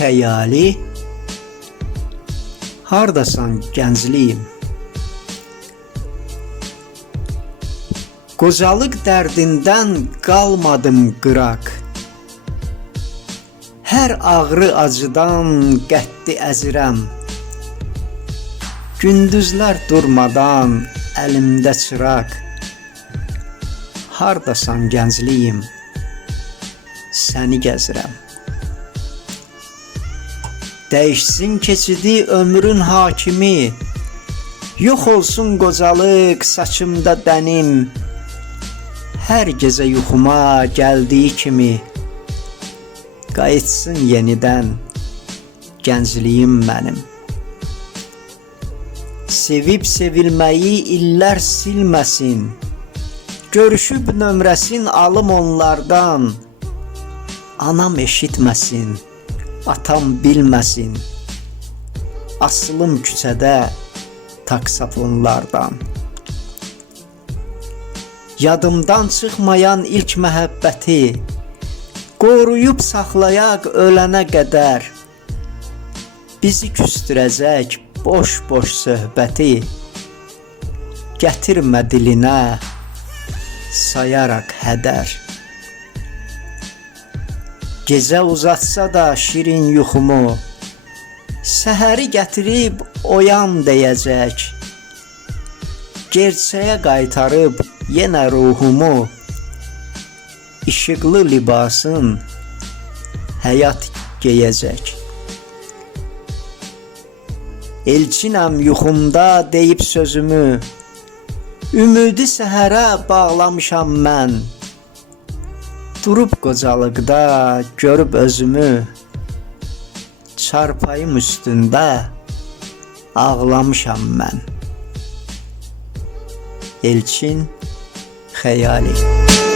xəyali. Hardasan gəncliyim? Qocalıq dərdindən qalmadım qıraq. Hər ağrı acıdan qətti əzirəm. Gündüzlər durmadan əlimdə çıraq. Hardasan gəncliyim? Səni gəzirəm. Dəyişsin keçidi ömrün hakimi. Yox olsun qocalıq saçımda dənim. Hər gecə yuxuma gəldiyi kimi qayıtsın yenidən gəncliyim mənim. Sevib sevilməyi illər silməsin. Görüşüb nömrəsin alım onlardan. Anam eşitməsin, atam bilməsin. Asılım küçədə taksafonlardan. Yadımdan çıxmayan ilk məhəbbəti qoruyub saxlayaq ölənə qədər. Bizi küstürəcək boş-boş söhbəti gətirmə dilinə sayaraq hədər. Gecə uzatsa da şirin yuxumu, səhəri gətirib oyan deyəcək. Gerçəyə qaytarıb yenə ruhumu, işıqlı libasın həyat geyəcək. Elçinəm yuxumda deyib sözümü, ümidi səhərə bağlamışam mən. Durub qocalıqda görüb özümü, çarpayım üstündə ağlamışam mən. Elçin Xəyali.